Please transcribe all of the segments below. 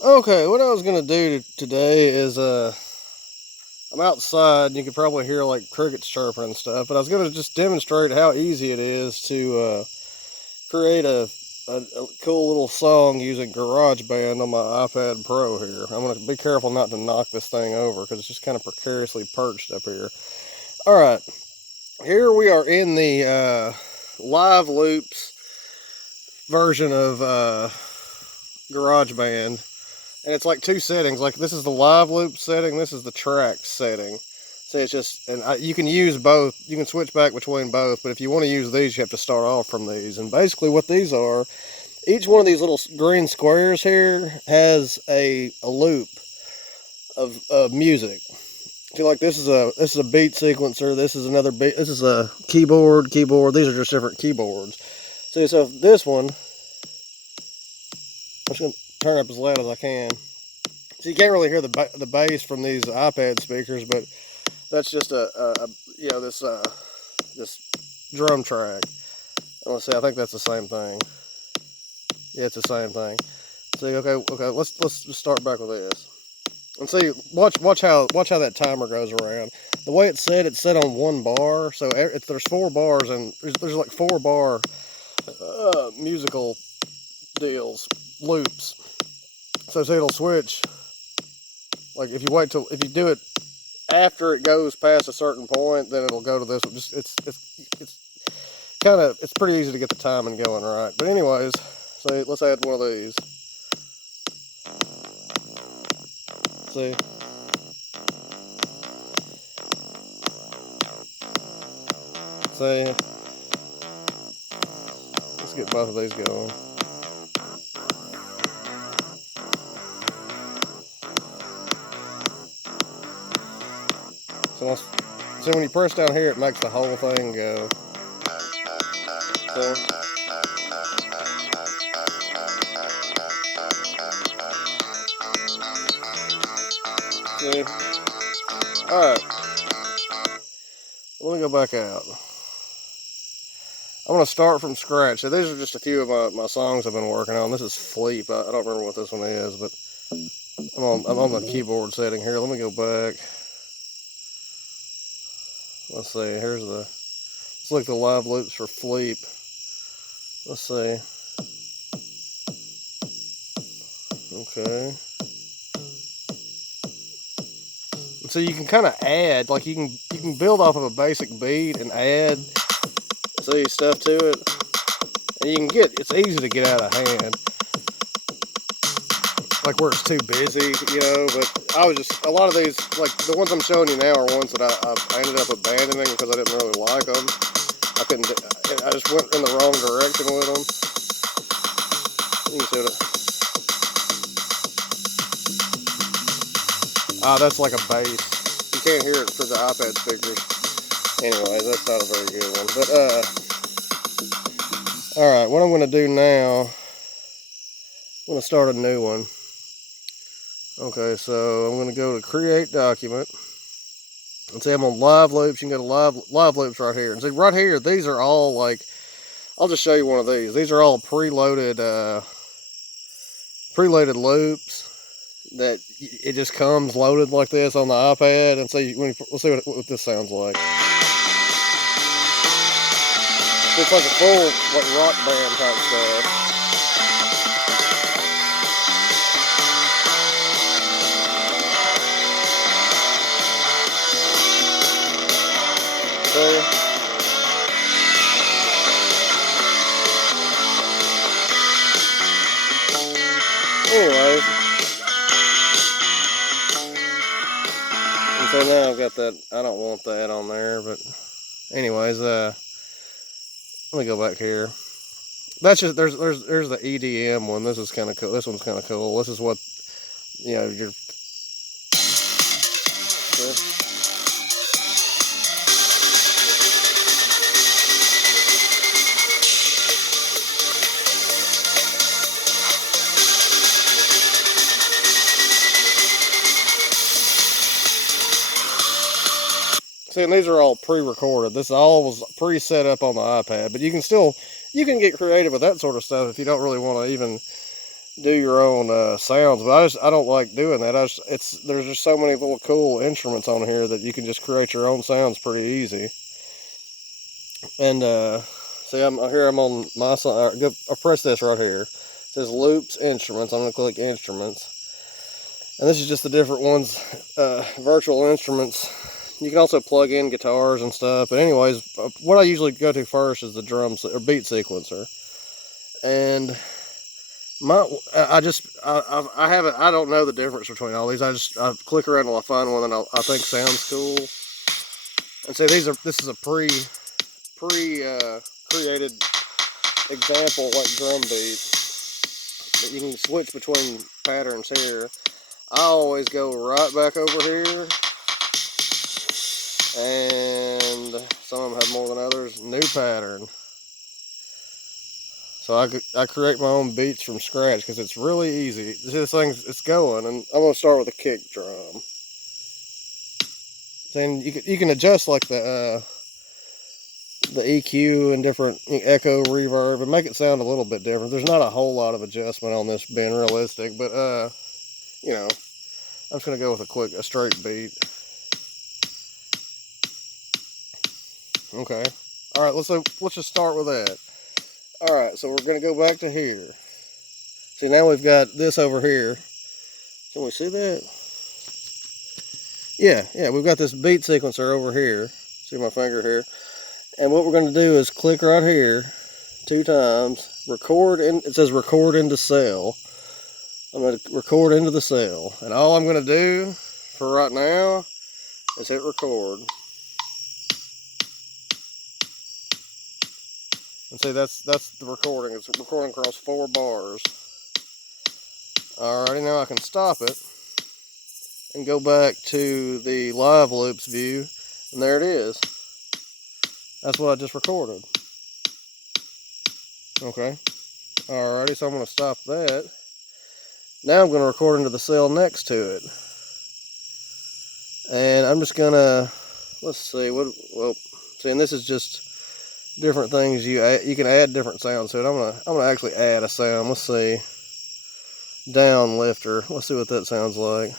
Okay, what I was gonna do today is I'm outside and you can probably hear like crickets chirping and stuff, but I was gonna just demonstrate how easy it is to create a cool little song using Garageband on my iPad Pro here. I'm gonna be careful not to knock this thing over because it's just kind of precariously perched up here. All right, here we are in the live loops version of GarageBand. And it's like two settings. Like this is the live loop setting. This is the track setting. So it's just, and you can use both. You can switch back between both. But if you want to use these, you have to start off from these. And basically, what these are, each one of these little green squares here has a loop of music. So like this is a beat sequencer. This is another beat. This is a keyboard. These are just different keyboards. So this one, I'm just gonna turn up as loud as I can. So you can't really hear the bass from these iPad speakers, but that's just this drum track. And let's see, I think that's the same thing. Yeah, it's the same thing. See, okay, let's just start back with this. And see, watch how that timer goes around. The way it's set on one bar. So there's 4 bars, and there's like 4 bar musical deals, loops. So see, it'll switch. Like if you do it after it goes past a certain point, then it'll go to this one. Just it's pretty easy to get the timing going right. But anyways, so let's add one of these. See. See. Let's get both of these going. So when you press down here, it makes the whole thing go. See? See? Alright. Let me go back out. I'm going to start from scratch. So these are just a few of my songs I've been working on. This is Fleep. I don't remember what this one is, but I'm on the keyboard setting here. Let me go back. Let's see, let's look at the live loops for Fleep. Let's see. Okay. And so you can kind of add, like you can build off of a basic beat and add, stuff to it. And it's easy to get out of hand. Like where it's too busy, but a lot of these, like the ones I'm showing you now are ones that I ended up abandoning because I didn't really like them. I just went in the wrong direction with them. You can see it. That's like a bass. You can't hear it through the iPad speakers. Anyways, that's not a very good one. But, alright, what I'm going to do now, I'm going to start a new one. Okay, so I'm going to go to Create Document. And see, I'm on Live Loops. You can go to Live Loops right here. And see, right here, these are all like, I'll just show you one of these. These are all preloaded loops that it just comes loaded like this on the iPad. And so let's see what this sounds like. It's like a full like rock band type stuff. Anyways, and so now I've got that. I don't want that on there, but anyways, let me go back here. That's just there's the EDM one. This is kind of cool. This one's kind of cool. This is what you're. See, and these are all pre-recorded. This all was pre-set up on the iPad, but you can get creative with that sort of stuff if you don't really want to even do your own sounds, but I don't like doing that. There's just so many little cool instruments on here that you can just create your own sounds pretty easy. And see, I'm on my side. I press this right here. It says loops, instruments. I'm gonna click instruments, and this is just the different ones, virtual instruments. You can also plug in guitars and stuff. But anyways, what I usually go to first is the drums or beat sequencer, and I don't know the difference between all these. I click around until I find one that I think sounds cool. And see, this is a created example like drum beat that you can switch between patterns here. I always go right back over here, and some of them have more than others. New pattern. So I create my own beats from scratch because it's really easy. See, this thing, it's going, and I'm gonna start with a kick drum. Then you can adjust like the EQ and different echo, reverb, and make it sound a little bit different. There's not a whole lot of adjustment on this, being realistic, but you know, I'm just gonna go with a straight beat. Okay. All right. Let's just start with that. All right. So we're gonna go back to here. See, now we've got this over here. Can we see that? Yeah. We've got this beat sequencer over here. See my finger here. And what we're gonna do is click right here 2 times. Record in. It says record into cell. I'm gonna record into the cell, and all I'm gonna do for right now is hit record. And see, that's the recording. It's recording across 4 bars. Alrighty, now I can stop it and go back to the live loops view, and there it is. That's what I just recorded. Okay. Alrighty, so I'm going to stop that. Now I'm going to record into the cell next to it. And I'm just going to, let's see, and this is just different things you can add different sounds to it. I'm gonna actually add a sound. Let's see, down lifter. Let's see what that sounds like.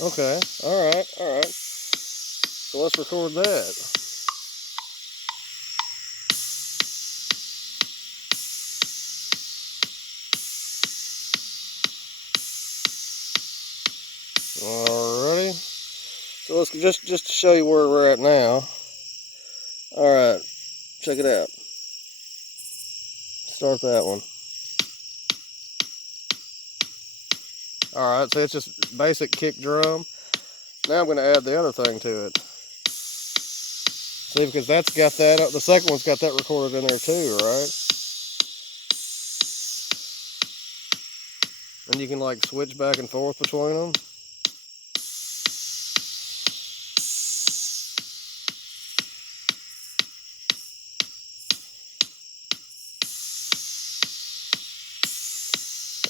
Okay, all right. So let's record that. Alrighty. So let's just to show you where we're at now. All right, check it out. Start that one. All right, so it's just basic kick drum. Now I'm going to add the other thing to it. See, because that's got that. The second one's got that recorded in there too, right? And you can like switch back and forth between them.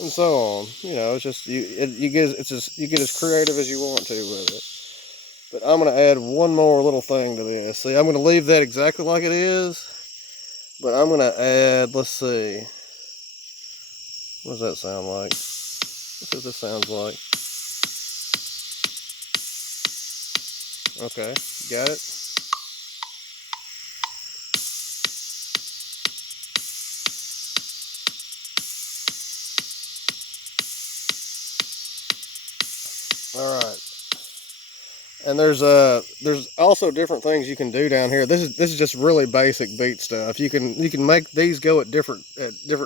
And so on. You know, it's just you get as creative as you want to with it. But I'm gonna add one more little thing to this. See, I'm gonna leave that exactly like it is, but I'm gonna add. Let's see. What does that sound like? What does this sound like? Okay, got it. All right. And there's also different things you can do down here. This is just really basic beat stuff. You can make these go at different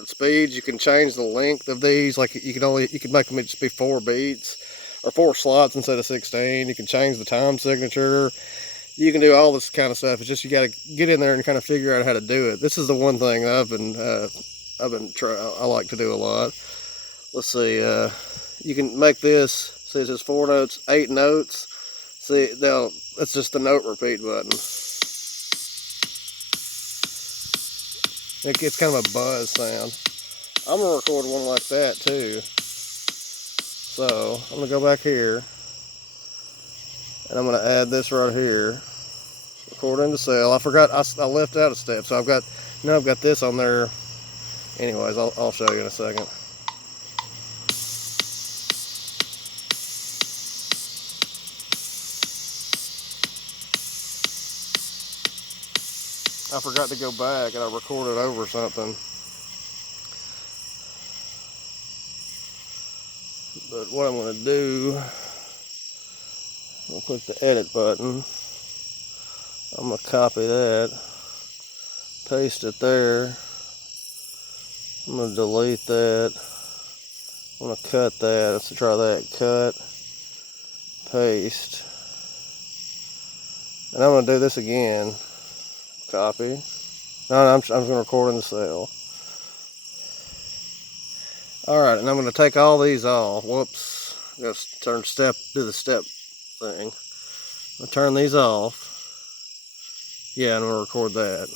speeds. You can change the length of these. Like you can make them just be 4 beats or 4 slots instead of 16. You can change the time signature. You can do all this kind of stuff. It's just you got to get in there and kind of figure out how to do it. This is the one thing that I like to do a lot. Let's see. You can make this. See, it says 4 notes, 8 notes. See, that's just the note repeat button. It gets kind of a buzz sound. I'm going to record one like that too. So, I'm going to go back here. And I'm going to add this right here. Record into cell. I forgot, I left out a step. So I've got this on there Anyways, I'll show you in a second. I forgot to go back and I recorded over something. But what I'm going to do, I'll click the edit button. I'm going to copy that, paste it there. I'm going to delete that. I'm going to cut that. Let's try that. Cut, paste. And I'm going to do this again. Copy. No, I'm going to record in the cell. Alright, and I'm going to take all these off. Whoops. Got to do the step thing. I'll turn these off. Yeah, I'm going to record that.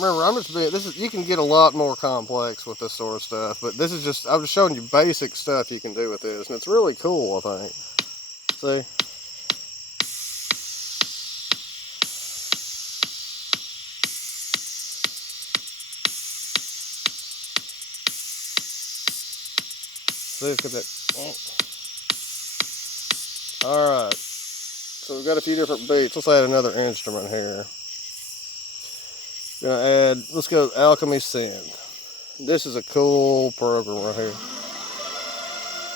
Remember, you can get a lot more complex with this sort of stuff, but this is just, I'm just showing you basic stuff you can do with this, and it's really cool, I think. See? See, look at that. Alright. So we've got a few different beats. Let's add another instrument here. Let's go Alchemy Synth. This is a cool program right here.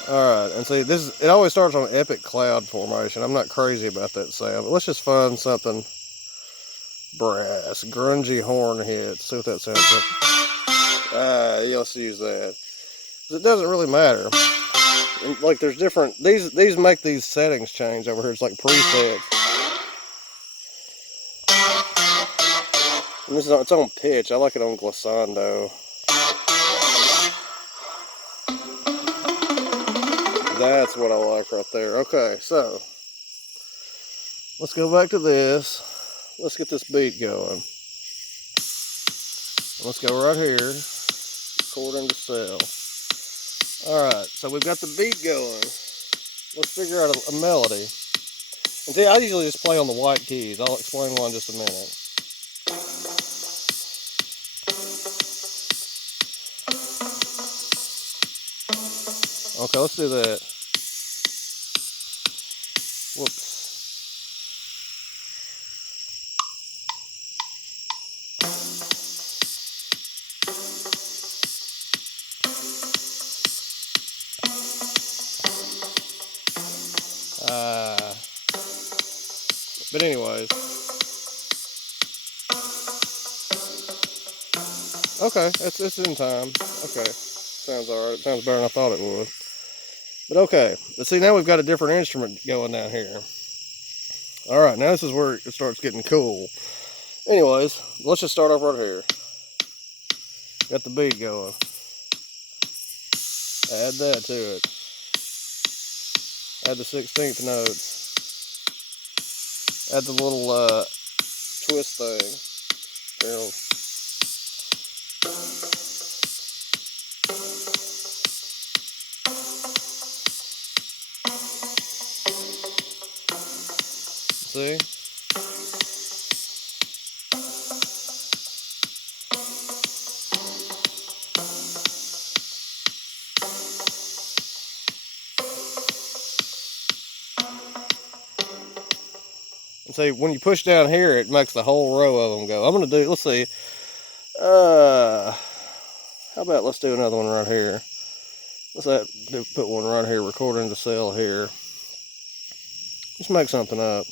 Alright, and see, it always starts on epic cloud formation. I'm not crazy about that sound, but let's just find something brass. Grungy horn hits. See what that sounds like. Yeah, let's use that. It doesn't really matter. Like, there's different, these make these settings change over here. It's like presets. And this is its on pitch. I like it on glissando. That's what I like right there. Okay, so let's go back to this. Let's get this beat going. Let's go right here. Record into cell. Alright, so we've got the beat going. Let's figure out a melody. And see, I usually just play on the white keys. I'll explain why in just a minute. Okay, let's do that. Whoops. But anyways. Okay, it's in time. Okay. Sounds alright. Sounds better than I thought it would. But okay. But see, now we've got a different instrument going down here. Alright, now this is where it starts getting cool. Anyways, let's just start off right here. Got the beat going. Add that to it. Add the 16th notes. Add the little twist thing. See? And see, when you push down here, it makes the whole row of them go. I'm going to do, let's see. How about let's do another one right here. Put one right here, record into cell here. Just make something up.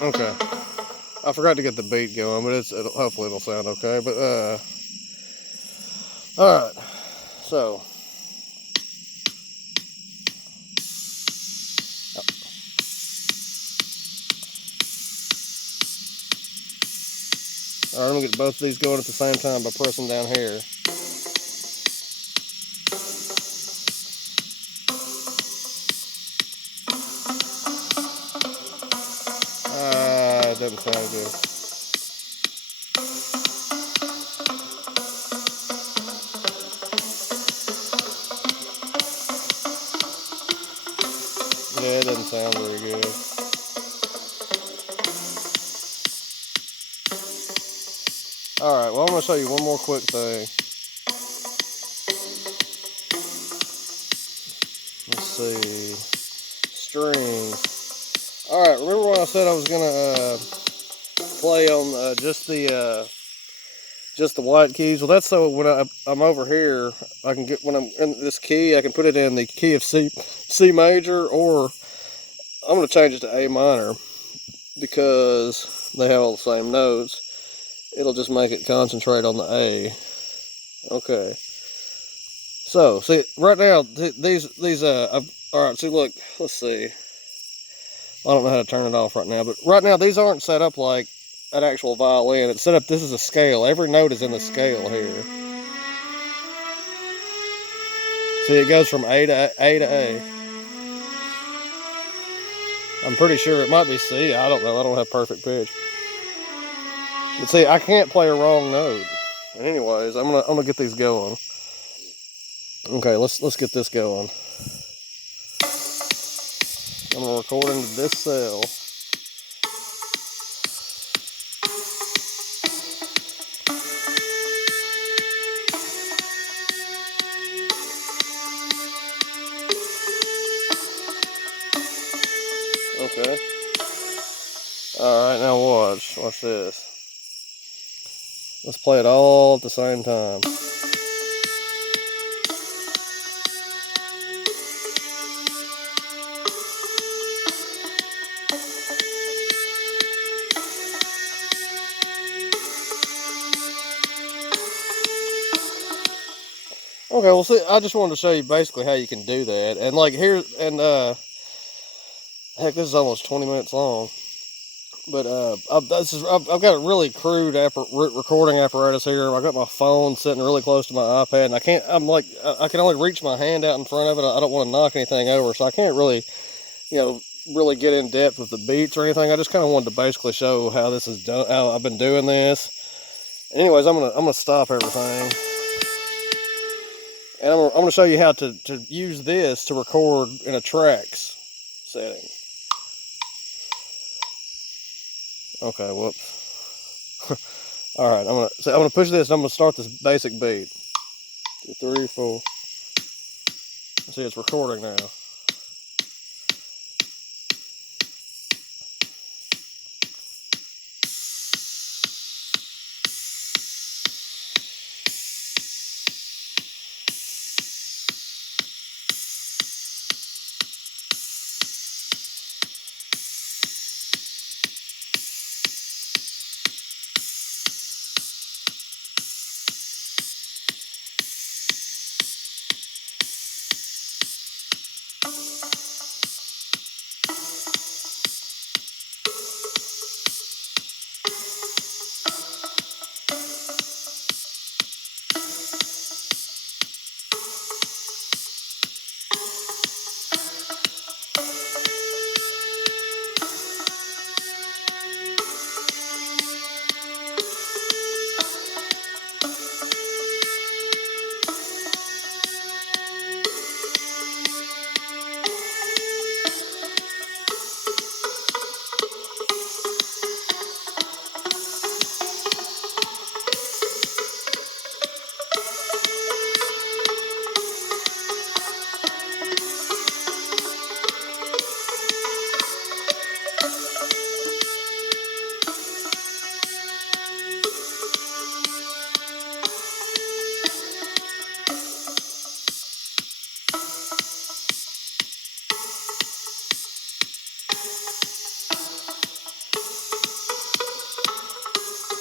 Okay. I forgot to get the beat going, but hopefully it'll sound okay. But alright. So alright, I'm gonna get both of these going at the same time by pressing down here. it doesn't sound good. Yeah, it doesn't sound very good. Alright, well I'm going to show you one more quick thing. Let's see. Strings. Alright, remember when I said I was going to play on just the white keys? Well, that's so when I'm over here, I can get, when I'm in this key, I can put it in the key of C major, or I'm going to change it to A minor because they have all the same notes. It'll just make it concentrate on the A. Okay. So, see, right now, alright, see, look, let's see. I don't know how to turn it off right now, but right now, these aren't set up like an actual violin. It's set up, this is a scale. Every note is in the scale here. See, it goes from A to A. I'm pretty sure it might be C. I don't know. I don't have perfect pitch. But see, I can't play a wrong note. Anyways, I'm gonna get these going. Okay, let's get this going. I'm gonna record into this cell. Okay. Alright, now watch this. Let's play it all at the same time. Okay, well, see, I just wanted to show you basically how you can do that. And like here, and heck, this is almost 20 minutes long. But I've got a really crude recording apparatus here. I got my phone sitting really close to my iPad, and I can only reach my hand out in front of it. I don't want to knock anything over, so I can't really, really get in depth with the beats or anything. I just kind of wanted to basically show how this is done, how I've been doing this. Anyways, I'm gonna stop everything, and I'm gonna show you how to use this to record in a tracks setting. Okay, whoops. Alright, I'm gonna push this and I'm gonna start this basic beat. 2, 3, 4. See, it's recording now.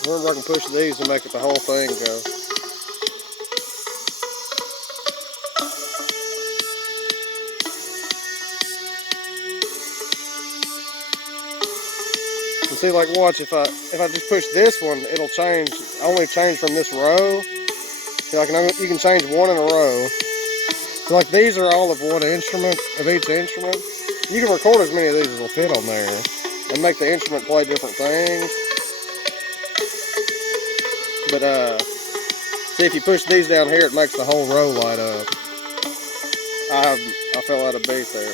Remember, I can push these and make it the whole thing go. And see, like, watch, if I just push this one, it'll change, only change from this row. See, you can change one in a row. So, like, these are all of one instrument, of each instrument. You can record as many of these as will fit on there. and make the instrument play different things. But see, if you push these down here, it makes the whole row light up. I fell out of beat there.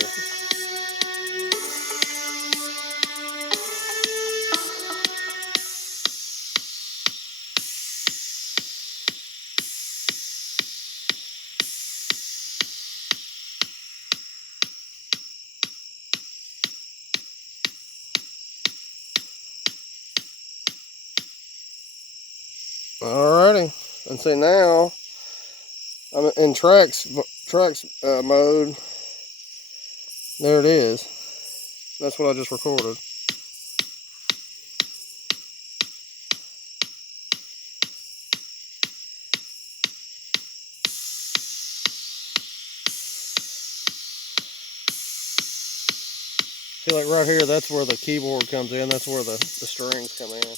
Alrighty, and see now I'm in tracks mode. There it is. That's what I just recorded. See, like right here, that's where the keyboard comes in. That's where the strings come in.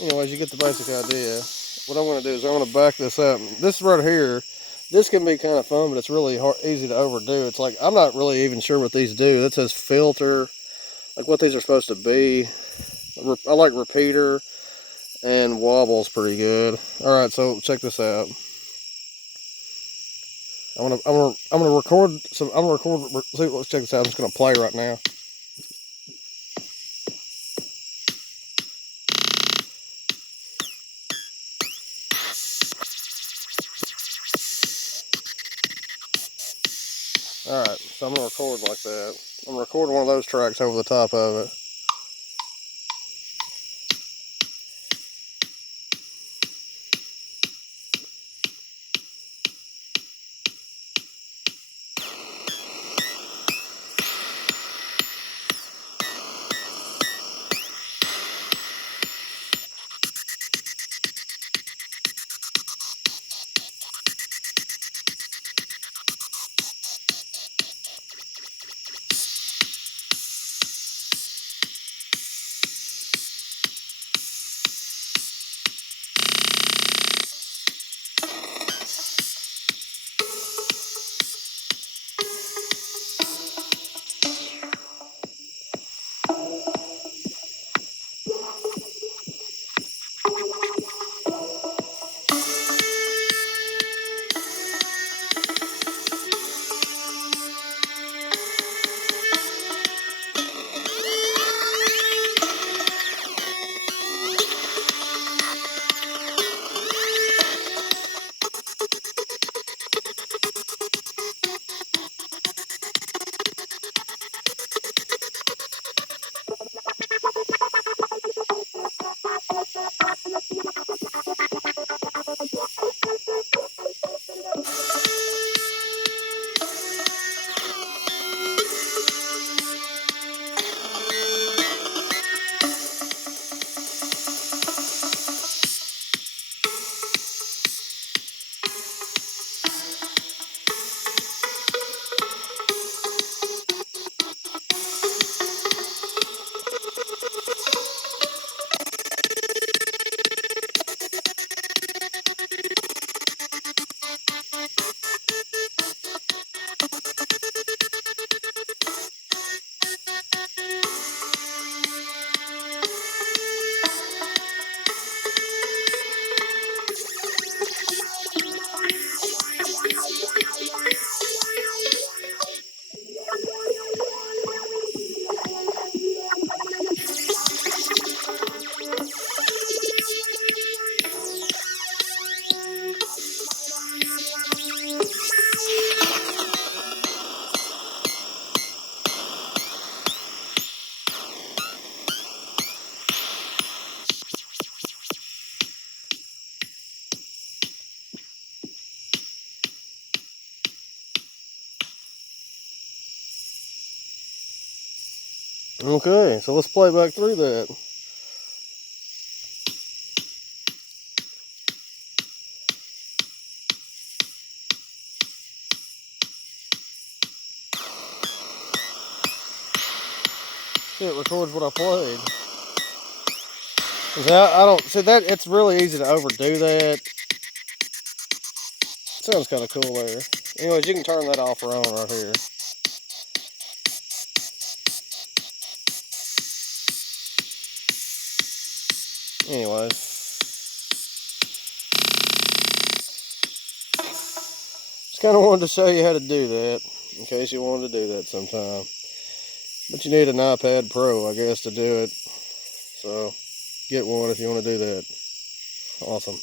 Anyways, you get the basic idea. What I'm going to do is I'm going to back this up. This right here, this can be kind of fun, but it's really easy to overdo. It's like, I'm not really even sure what these do. That says filter, like what these are supposed to be. I like repeater, and wobble's pretty good. All right, so check this out. I'm gonna record some. I'm gonna record. Let's check this out. I'm just gonna play right now. All right, so I'm gonna record like that. I'm gonna record one of those tracks over the top of it. Okay, so let's play back through that. See, records what I played. See, I don't see that. It's really easy to overdo that. Sounds kind of cool there. Anyways, you can turn that off or on right here. Anyways, just kind of wanted to show you how to do that in case you wanted to do that sometime. But you need an iPad Pro, I guess, to do it. So get one if you want to do that. Awesome.